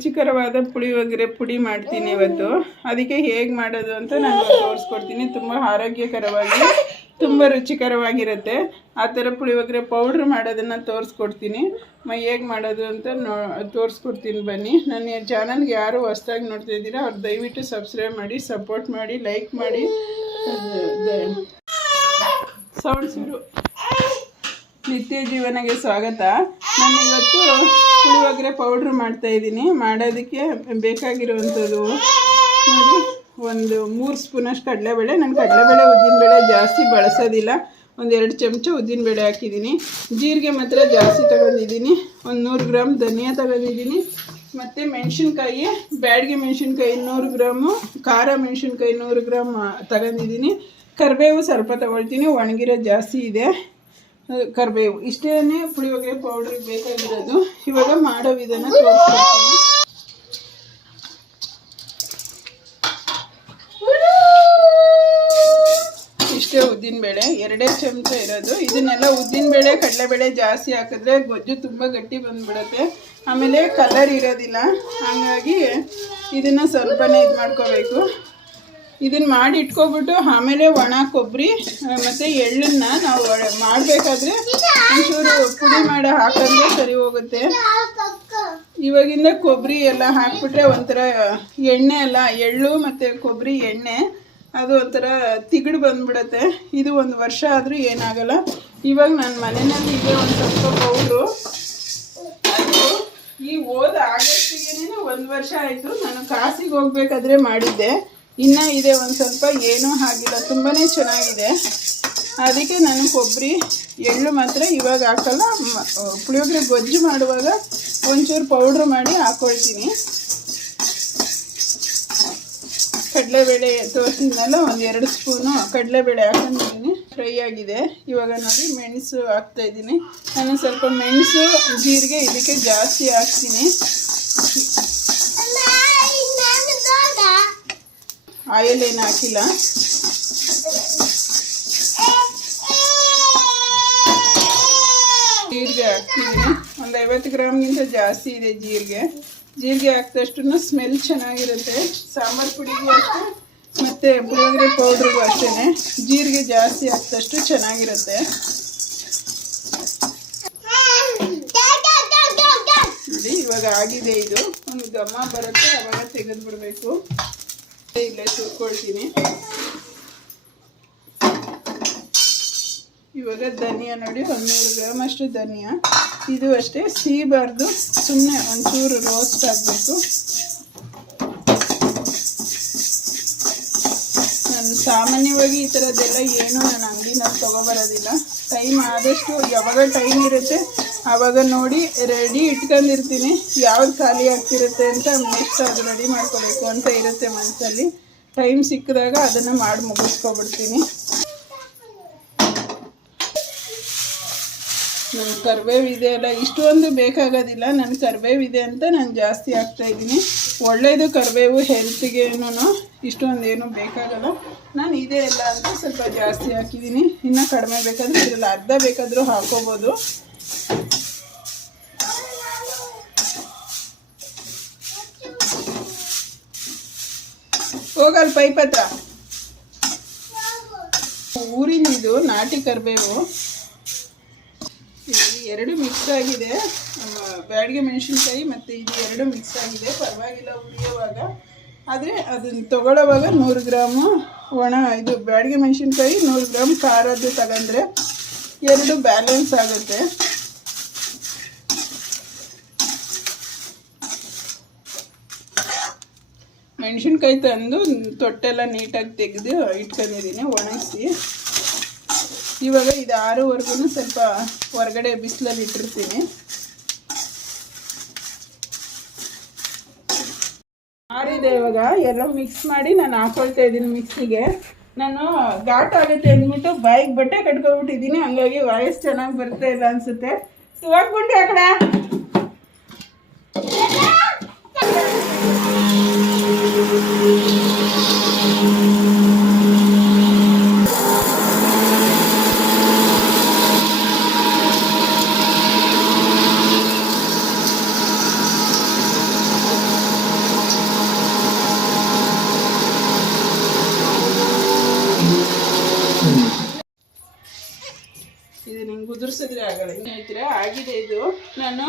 ರುಚಿಕರವಾದ ಪುಳಿಯೋಗರೆ ಪುಡಿ ಮಾಡ್ತೀನಿ ಇವತ್ತು. ಅದಕ್ಕೆ ಹೇಗೆ ಮಾಡೋದು ಅಂತ ನಾನು ತೋರಿಸ್ಕೊಡ್ತೀನಿ. ತುಂಬ ಆರೋಗ್ಯಕರವಾಗಿ, ತುಂಬ ರುಚಿಕರವಾಗಿರುತ್ತೆ. ಆ ಥರ ಪುಳಿಯೋಗರೆ ಪೌಡ್ರ್ ಮಾಡೋದನ್ನು ತೋರಿಸ್ಕೊಡ್ತೀನಿ. ಮೈ, ಹೇಗೆ ಮಾಡೋದು ಅಂತ ನೋ, ತೋರಿಸ್ಕೊಡ್ತೀನಿ ಬನ್ನಿ. ನನ್ನ ಚಾನಲ್ಗೆ ಯಾರು ಹೊಸ್ದಾಗಿ ನೋಡ್ತಾ ಇದ್ದೀರಾ, ಅವ್ರು ದಯವಿಟ್ಟು ಸಬ್ಸ್ಕ್ರೈಬ್ ಮಾಡಿ, ಸಪೋರ್ಟ್ ಮಾಡಿ, ಲೈಕ್ ಮಾಡಿ. ಸೌಂಡ್ ಶುರು. ನಿತ್ಯ ಜೀವನಗೆ ಸ್ವಾಗತ. ನಾನು ಇವತ್ತು ಪುಳಿಯೋಗರೆ ಪೌಡ್ರ್ ಮಾಡ್ತಾ ಇದ್ದೀನಿ. ಮಾಡೋದಕ್ಕೆ ಬೇಕಾಗಿರುವಂಥದ್ದು ನೋಡಿ, ಒಂದು ಮೂರು ಸ್ಪೂನಷ್ಟು ಕಡಲೆಬೇಳೆ. ನಾನು ಕಡಲೆಬೇಳೆ ಉದ್ದಿನಬೇಳೆ ಜಾಸ್ತಿ ಬಳಸೋದಿಲ್ಲ. ಒಂದು ಎರಡು ಚಮಚ ಉದ್ದಿನಬೇಳೆ ಹಾಕಿದ್ದೀನಿ. ಜೀರಿಗೆ ಮಾತ್ರ ಜಾಸ್ತಿ ತಗೊಂಡಿದ್ದೀನಿ. ಒಂದು ನೂರು ಗ್ರಾಮ್ ಧನಿಯಾ ತಗೊಂಡಿದ್ದೀನಿ. ಮತ್ತು ಮೆಣಸಿನ್ಕಾಯಿ, ಬ್ಯಾಡಿಗೆ ಮೆಣಸಿನ್ಕಾಯಿ ನೂರು ಗ್ರಾಮು, ಖಾರ ಮೆಣಸಿನ್ಕಾಯಿ ನೂರು ಗ್ರಾಮ್ ತಗೊಂಡಿದ್ದೀನಿ. ಕರಿಬೇವು ಸ್ವಲ್ಪ ತಗೊಳ್ತೀನಿ. ಒಣಗಿರೋ ಜಾಸ್ತಿ ಇದೆ. ಕರಿಬೇವು. ಇಷ್ಟೇ ಪುಳಿಯೋಗರೆ ಪೌಡ್ರಿಗೆ ಬೇಕಾಗಿರೋದು. ಇವಾಗ ಮಾಡೋ ವಿಧಾನ ಇಷ್ಟೇ ಉದ್ದಿನ ಬೇಳೆ. ಎರಡೇ ಚಮಚ ಇರೋದು. ಇದನ್ನೆಲ್ಲ ಉದ್ದಿನಬೇಳೆ ಕಡಲೆಬೇಳೆ ಜಾಸ್ತಿ ಹಾಕಿದ್ರೆ ಗೊಜ್ಜು ತುಂಬ ಗಟ್ಟಿ ಬಂದ್ಬಿಡುತ್ತೆ. ಆಮೇಲೆ ಕಲರ್ ಇರೋದಿಲ್ಲ. ಹಾಗಾಗಿ ಇದನ್ನು ಸ್ವಲ್ಪನೇ ಇದು ಮಾಡ್ಕೋಬೇಕು ಇದನ್ನ ಮಾಡಿ ಇಟ್ಕೊಬಿಟ್ಟು ಆಮೇಲೆ ಒಣ ಕೊಬ್ಬರಿ ಮತ್ತು ಎಳ್ಳನ್ನ ನಾವು ಮಾಡ್ಬೇಕಾದ್ರೆ ಒಂಚೂರು ಪುಡಿ ಮಾಡಿ ಹಾಕಂದ್ರೆ ಸರಿ ಹೋಗುತ್ತೆ. ಇವಾಗಿಂದ ಕೊಬ್ಬರಿ ಎಲ್ಲ ಹಾಕ್ಬಿಟ್ರೆ ಒಂಥರ ಎಣ್ಣೆ ಅಲ್ಲ, ಎಳ್ಳು ಮತ್ತು ಕೊಬ್ಬರಿ ಎಣ್ಣೆ, ಅದು ಒಂಥರ ತಿಗಡು ಬಂದ್ಬಿಡುತ್ತೆ. ಇದು ಒಂದು ವರ್ಷ ಆದರೂ ಏನಾಗಲ್ಲ. ಇವಾಗ ನನ್ನ ಮನೆಯಲ್ಲಿ ಇದೆ ಒಂದು ಸ್ವಲ್ಪ ಪೌಡ್ರು. ಈ ಓದ ಆಗಸ್ಟಿಗೆ ಒಂದು ವರ್ಷ ಆಯಿತು. ನಾನು ಕಾಸಿಗೆ ಹೋಗ್ಬೇಕಾದ್ರೆ ಮಾಡಿದ್ದೆ. ಇನ್ನೂ ಇದೆ ಒಂದು ಸ್ವಲ್ಪ, ಏನೂ ಆಗಿಲ್ಲ ತುಂಬಾ ಚೆನ್ನಾಗಿದೆ. ಅದಕ್ಕೆ ನಾನು ಕೊಬ್ಬರಿ, ಎಳ್ಳು ಮಾತ್ರ ಇವಾಗ ಹಾಕಲ್ಲ ಪುಳಿಯೋಗರೆ ಗೊಜ್ಜು ಮಾಡುವಾಗ ಒಂಚೂರು ಪೌಡ್ರ್ ಮಾಡಿ ಹಾಕ್ಕೊಳ್ತೀನಿ ಕಡಲೆಬೇಳೆ ತೋರಿಸಿದ್ನಲ್ಲ, ಒಂದು ಎರಡು ಸ್ಪೂನು ಕಡಲೆಬೇಳೆ ಹಾಕೊಂಡಿದ್ದೀನಿ. ಫ್ರೈ ಆಗಿದೆ. ಇವಾಗ ನೋಡಿ, ಮೆಣಸು ಹಾಕ್ತಾ ಇದ್ದೀನಿ. ನಾನು ಸ್ವಲ್ಪ ಮೆಣಸು, ಜೀರಿಗೆ ಇದಕ್ಕೆ ಜಾಸ್ತಿ ಹಾಕ್ತೀನಿ. ಆಯಿಲ್ ಏನು ಹಾಕಿಲ್ಲ. ಜೀರಿಗೆ ಹಾಕ್ತಿದ್ದೀನಿ ಒಂದು ಐವತ್ತು ಗ್ರಾಮ್ಗಿಂತ ಜಾಸ್ತಿ ಇದೆ ಜೀರಿಗೆ. ಜೀರಿಗೆ ಹಾಕಿದಷ್ಟು ಸ್ಮೆಲ್ ಚೆನ್ನಾಗಿರುತ್ತೆ. ಸಾಂಬಾರು ಪುಡಿಗೂ ಅಷ್ಟೇ, ಮತ್ತು ಪುಳಿಯೋಗರೆ ಪೌಡ್ರಿಗೂ ಅಷ್ಟೇ ಜೀರಿಗೆ ಜಾಸ್ತಿ ಹಾಕಿದಷ್ಟು ಚೆನ್ನಾಗಿರುತ್ತೆ. ನೋಡಿ, ಇವಾಗ ಆಗಿದೆ ಇದು. ಒಂದು ಘಮ ಬರುತ್ತೆ, ಅವಾಗ ತೆಗೆದು ಬಿಡಬೇಕು ಇಲ್ಲೇ ಸುರ್ಕೊಳ್ತೀನಿ ಇವಾಗ ಧನಿಯಾ ನೋಡಿ ಒಂದೂರು ಗ್ರಾಮ್ ಅಷ್ಟು ಧನಿಯಾ. ಇದು ಅಷ್ಟೇ, ಸೀಬಾರ್ದು. ಸುಮ್ಮನೆ ಒಂಚೂರು ರೋಸ್ಟ್ ಆಗಬೇಕು. ನಾನು ಸಾಮಾನ್ಯವಾಗಿ ಈ ಥರದ್ದೆಲ್ಲ ಏನು ನಾನು ಅಂಗಡಿನಲ್ಲಿ ತೊಗೊಬರೋದಿಲ್ಲ. ಟೈಮ್ ಆದಷ್ಟು ಯಾವಾಗ ಟೈಮ್ ಇರುತ್ತೆ ಆವಾಗ ನೋಡಿ ರೆಡಿ ಇಟ್ಕೊಂಡಿರ್ತೀನಿ. ಯಾವ್ದು ಖಾಲಿ ಆಗ್ತಿರುತ್ತೆ ಅಂತ ನೆಕ್ಸ್ಟ್ ಅದು ರೆಡಿ ಮಾಡ್ಕೋಬೇಕು ಅಂತ ಇರುತ್ತೆ ಮನಸ್ಸಲ್ಲಿ ಟೈಮ್ ಸಿಕ್ಕಿದಾಗ ಅದನ್ನು ಮಾಡಿ ಮುಗಿಸ್ಕೊಬಿಡ್ತೀನಿ. ನನ್ನ ಕರಿಬೇವು ಇದೆ ಅಲ್ಲ, ಇಷ್ಟೊಂದು ಬೇಕಾಗೋದಿಲ್ಲ. ನನ್ನ ಕರಿಬೇವು ಇದೆ ಅಂತ ನಾನು ಜಾಸ್ತಿ ಹಾಕ್ತಾ ಇದ್ದೀನಿ. ಒಳ್ಳೆಯದು ಕರಿಬೇವು ಹೆಲ್ತ್ಗೇನು ಇಷ್ಟೊಂದು ಏನು ಬೇಕಾಗಲ್ಲ. ನಾನು ಇದೇ ಎಲ್ಲ ಅಂತ ಸ್ವಲ್ಪ ಜಾಸ್ತಿ ಹಾಕಿದ್ದೀನಿ. ಇನ್ನೂ ಕಡಿಮೆ ಬೇಕಾದ್ರೆ ಇದರಲ್ಲಿ ಅರ್ಧ ಬೇಕಾದರೂ ಹಾಕೋಬೋದು. ಹೋಗಲ್ ಪೈಪ್ ಹತ್ರ ಊರಿನ ಇದು ನಾಟಿ ಕರಿಬೇವು. ಎರಡು ಮಿಕ್ಸ್ ಆಗಿದೆ. ಬ್ಯಾಡಗೆ ಮೆಣಸಿನ್ಕಾಯಿ ಮತ್ತು ಇದು ಎರಡು ಮಿಕ್ಸ್ ಆಗಿದೆ. ಪರವಾಗಿಲ್ಲ ಉರಿಯೋವಾಗ. ಆದರೆ ಅದನ್ನು ತಗೊಳ್ಳೋವಾಗ ನೂರು ಗ್ರಾಮು ಒಣ ಇದು ಬ್ಯಾಡಿಗೆ ಮೆಣಸಿನ್ಕಾಯಿ, ನೂರು ಗ್ರಾಮ್ ಖಾರದ್ದು ತಗೊಂಡ್ರೆ ಎರಡು ಬ್ಯಾಲೆನ್ಸ್ ಆಗುತ್ತೆ. ಮೆಣಸಿನ್ಕಾಯಿ ತಂದು ತೊಟ್ಟೆಲ್ಲ ನೀಟಾಗಿ ತೆಗೆದು ಇಟ್ಕೊಂಡಿದ್ದೀನಿ, ಒಣಗಿಸಿ. ಇವಾಗ ಇದು ಆರೂವರೆಗೂ ಸ್ವಲ್ಪ ಹೊರಗಡೆ ಬಿಸಿಲಲ್ಲಿ ಇಟ್ಟಿರ್ತೀನಿ. ಆರಿದೆ ಇವಾಗ ಎಲ್ಲ ಮಿಕ್ಸ್ ಮಾಡಿ ನಾನು ಹಾಕೊಳ್ತಾ ಇದ್ದೀನಿ ಮಿಕ್ಸಿಗೆ ನಾನು ಘಾಟ್ ಆಗುತ್ತೆ ಅಂದ್ಬಿಟ್ಟು ಬಾಯಿಗೆ ಬಟ್ಟೆ ಕಟ್ಕೊಬಿಟ್ಟಿದ್ದೀನಿ ಹಂಗಾಗಿ ವಾಯ್ಸ್ ಚೆನ್ನಾಗಿ ಬರ್ತಾ ಇಲ್ಲ ಅನ್ಸುತ್ತೆ. ಹೋಗ್ಬಿಟ್ಟು ಆ ಕಡೆ ಉದುರ್ಸಿದ್ರೆ ಆಗಲ್ಲ. ಸ್ನೇಹಿತರೆ ಆಗಿದೆ ಇದು. ನಾನು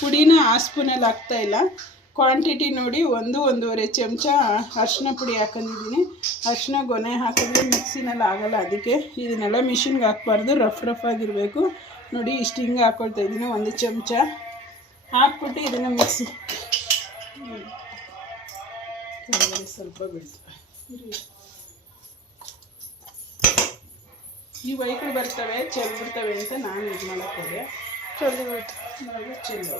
ಪುಡಿನ ಆ ಸ್ಪೂನಲ್ಲಿ ಹಾಕ್ತಾ ಇಲ್ಲ. ಕ್ವಾಂಟಿಟಿ ನೋಡಿ ಒಂದು, ಒಂದೂವರೆ ಚಮಚ ಅರಿಶಿನ ಪುಡಿ ಹಾಕೊಂಡಿದ್ದೀನಿ. ಅರಿಶಿನ ಗೊನೆ ಹಾಕಿದ್ರೆ ಮಿಕ್ಸಿನಲ್ಲಿ ಆಗಲ್ಲ ಅದಕ್ಕೆ. ಇದನ್ನೆಲ್ಲ ಮಿಷಿನ್ಗೆ ಹಾಕ್ಬಾರ್ದು. ರಫ್ ರಫ್ ಆಗಿರಬೇಕು. ನೋಡಿ, ಇಷ್ಟು ಹಿಂಗೆ ಹಾಕ್ಕೊಳ್ತಾ ಇದ್ದೀನಿ. ಒಂದು ಚಮಚ. ಹಾಕ್ಬಿಟ್ಟು ಇದನ್ನು ಮಿಕ್ಸಿ ಸ್ವಲ್ಪ ಬಿಡ್ತು ಈ ವೈಕಲ್ ಬರ್ತವೆ ಚೆಲ್ ಬಿಡ್ತವೆ ಅಂತ ನಾನು ಇದು ಮಾಡೋಕ್ಕೋದೆ ಹೋದೆ. ಚಲೋ ಚೆಲ್ಲ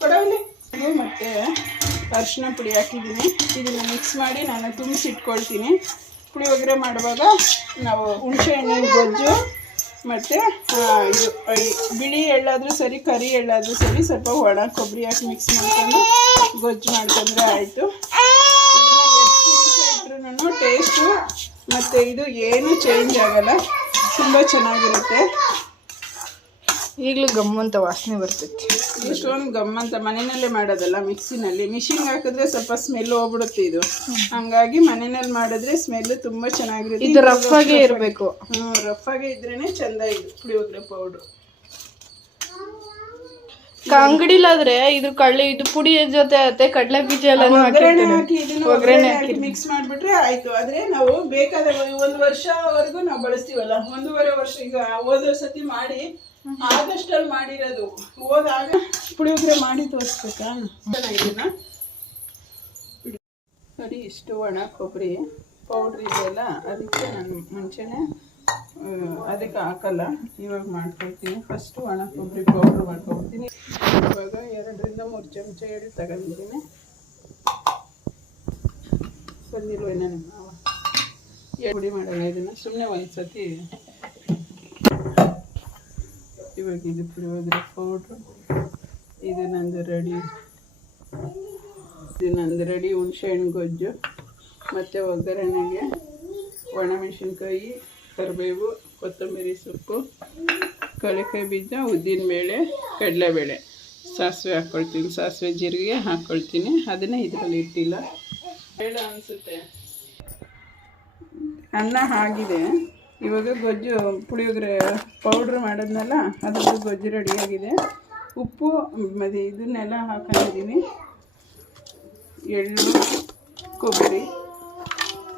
ಕೊಡವಲ್ಲಿ? ಮತ್ತೆ ಅರಿಶಿನ ಪುಡಿ ಹಾಕಿದ್ದೀನಿ. ಇದನ್ನು ಮಿಕ್ಸ್ ಮಾಡಿ ನಾನು ತುಂಬಿಸಿಟ್ಕೊಳ್ತೀನಿ. ಪುಳಿಯೋಗರೆ ಮಾಡುವಾಗ ನಾವು ಹುಣಸೆ ಹಣ್ಣಿನ ಗೊಜ್ಜು ಮತ್ತು ಇದು ಬಿಳಿ ಎಳ್ಳಾದರೂ ಸರಿ, ಕರಿ ಎಳ್ಳಾದರೂ ಸರಿ, ಸ್ವಲ್ಪ ಒಣ ಕೊಬ್ಬರಿ ಹಾಕಿ ಮಿಕ್ಸ್ ಮಾಡ್ಕೊಂಡು ಗೊಜ್ಜು ಮಾಡ್ಕೊಂಡ್ರೆ ಆಯಿತು. ಇಟ್ರು ಟೇಸ್ಟು ಮತ್ತು ಇದು ಏನೂ ಚೇಂಜ್ ಆಗಲ್ಲ. ತುಂಬ ಚೆನ್ನಾಗಿರುತ್ತೆ. ಈಗಲೂ ಗಮ್ಮಂತ ವಾಸನೆ ಬರ್ತೈತಿ. ಇಷ್ಟೊಂದು ಗಮ್ಮಂತ ಮನೆಯಲ್ಲೇ ಮಾಡೋದಲ್ಲ ಮಿಕ್ಸಿನಲ್ಲಿ. ಮಿಷಿನ್ ಹಾಕಿದ್ರೆ ಸ್ವಲ್ಪ ಸ್ಮೆಲ್ ಹೋಗ್ಬಿಡುತ್ತೆ ಇದು. ಹಂಗಾಗಿ ಮನೆಯಲ್ಲಿ ಮಾಡಿದ್ರೆ ಸ್ಮೆಲ್ ತುಂಬಾ ಚೆನ್ನಾಗಿರುತ್ತೆ. ಇದು ರಫ್ ಆಗೇ ಇರಬೇಕು. ಹ್ಞೂ ರಫ್ ಆಗೇ ಇದ್ರೇನೆ ಚಂದ ಇದು ಪುಳಿಯೋಗರೆ ಪೌಡ್ರು ಅಂಗಡಿಲಾದ್ರೆ ಇದು ಕಡಲೆ ಇದು ಪುಡಿ ಜೊತೆ ಅತ್ತೆ ಕಡಲೆ ಬೀಜ ಎಲ್ಲ ಒಗ್ಗರಣೆ ಹಾಕಿ ಮಿಕ್ಸ್ ಮಾಡ್ಬಿಟ್ರೆ ಆಯ್ತು. ಆದ್ರೆ ನಾವು ಬೇಕಾದ ಒಂದು ವರ್ಷವರೆಗೂ ನಾವು ಬಳಸ್ತೀವಲ್ಲ ಒಂದೂವರೆ ವರ್ಷ ಈಗ ಹೋದ ಸತಿ ಮಾಡಿ ಆಗಸ್ಟಲ್ಲಿ ಮಾಡಿರೋದು. ಹೋದಾಗ ಪುಳಿಯೋಗರೆ ಮಾಡಿ ತೋರಿಸ್ಬೇಕಾ? ಇದನ್ನ ಇಷ್ಟು ಒಣ ಕೊಬ್ಬರಿ ಪೌಡ್ರ್ ಇದೆಯಲ್ಲ, ಅದಕ್ಕೆ ನಾನು ಮುಂಚೆನೆ ಅದಕ್ಕೆ ಹಾಕಲ್ಲ. ಇವಾಗ ಮಾಡ್ಕೊಳ್ತೀನಿ ಫಸ್ಟು ಒಣ ಕೊಬ್ಬರಿ ಪೌಡ್ರ್ ಮಾಡ್ಕೊಳ್ತೀನಿ ಇವಾಗ ಎರಡರಿಂದ ಮೂರು ಚಮಚ ಎಳ್ಳು ತಗೊಂಡಿದ್ದೀನಿ. ಬಂದಿಲ್ವ ನಿಮ್ಮ ಪುಡಿ ಮಾಡಲ್ಲ ಇದನ್ನು. ಸುಮ್ಮನೆ ಒಂದು ಸತಿ ಇವಾಗ ಇದು ಪುಳಿಯೋಗರೆ ಪೌಡ್ರು ಇದು ನಂದು ರೆಡಿ. ಇದು ನಂದು ರೆಡಿ ಹುಣಸೆಹಣ್ಣು ಗೊಜ್ಜು. ಮತ್ತು ಒಗ್ಗರಣೆಗೆ ಒಣಮೆಣಸಿನ್ಕಾಯಿ ಕರಿಬೇವು, ಕೊತ್ತಂಬರಿ ಸೊಪ್ಪು ಕಳೆಕಾಯಿ ಬೀಜ, ಉದ್ದಿನ ಉದ್ದಿನಬೇಳೆ ಕಡಲೆಬೇಳೆ. ಸಾಸಿವೆ ಹಾಕ್ಕೊಳ್ತೀನಿ ಸಾಸಿವೆ ಜೀರಿಗೆ ಹಾಕ್ಕೊಳ್ತೀನಿ ಅದನ್ನೇ ಇದರಲ್ಲಿ ಇಟ್ಟಿಲ್ಲ. ಬೇಡ ಅನಿಸುತ್ತೆ. ಅನ್ನ ಆಗಿದೆ ಇವಾಗ ಗೊಜ್ಜು ಪುಳಿಯೋಗರೆ ಪೌಡ್ರ್ ಮಾಡಿದ್ನಲ್ಲ, ಅದ್ರದ್ದು ಗೊಜ್ಜು ರೆಡಿಯಾಗಿದೆ ಉಪ್ಪು ಮತ್ತು ಇದನ್ನೆಲ್ಲ ಹಾಕೊಂಡಿದ್ದೀನಿ ಎಳ್ಳು, ಕೊಬ್ಬರಿ,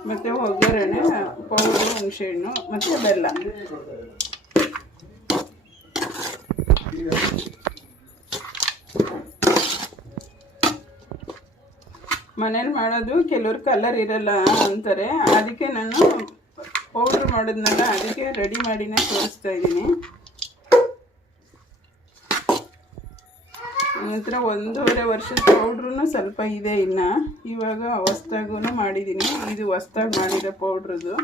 ಮತ್ತು ಒಗ್ಗರಣೆ ಪೌಡ್ರು ಹುಣಸೆಹಣ್ಣು, ಮತ್ತು ಬೆಲ್ಲ. ಮನೇಲಿ ಮಾಡೋದು ಕೆಲವ್ರು ಕಲರ್ ಇರಲ್ಲ ಅಂತಾರೆ. ಅದಕ್ಕೆ ನಾನು ಪೌಡ್ರ್ ಮಾಡಿದ್ಮೇಲೆ ಅದಕ್ಕೆ ರೆಡಿ ಮಾಡಿನೇ ತೋರಿಸ್ತಾ ಇದ್ದೀನಿ. ನಂತರ ಒಂದೂವರೆ ವರ್ಷದ ಪೌಡ್ರೂ ಸ್ವಲ್ಪ ಇದೆ ಇನ್ನು. ಇವಾಗ ಹೊಸ್ದಾಗೂ ಮಾಡಿದ್ದೀನಿ. ಇದು ಹೊಸ್ದಾಗಿ ಮಾಡಿರೋ ಪೌಡ್ರದು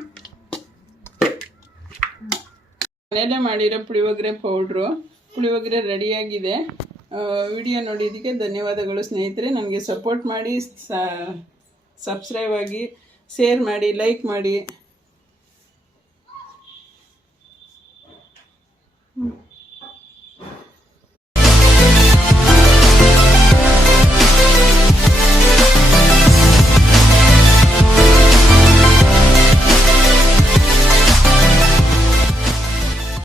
ಮನೆಯಲ್ಲೇ ಮಾಡಿರೋ ಪುಳಿಯೋಗರೆ ಪೌಡ್ರು ಪುಳಿಯೋಗರೆ ರೆಡಿಯಾಗಿದೆ ವಿಡಿಯೋ ನೋಡಿದ್ದಕ್ಕೆ ಧನ್ಯವಾದಗಳು ಸ್ನೇಹಿತರೆ. ನನಗೆ ಸಪೋರ್ಟ್ ಮಾಡಿ ಸಬ್ಸ್ಕ್ರೈಬ್ ಆಗಿ ಶೇರ್ ಮಾಡಿ ಲೈಕ್ ಮಾಡಿ. Mm.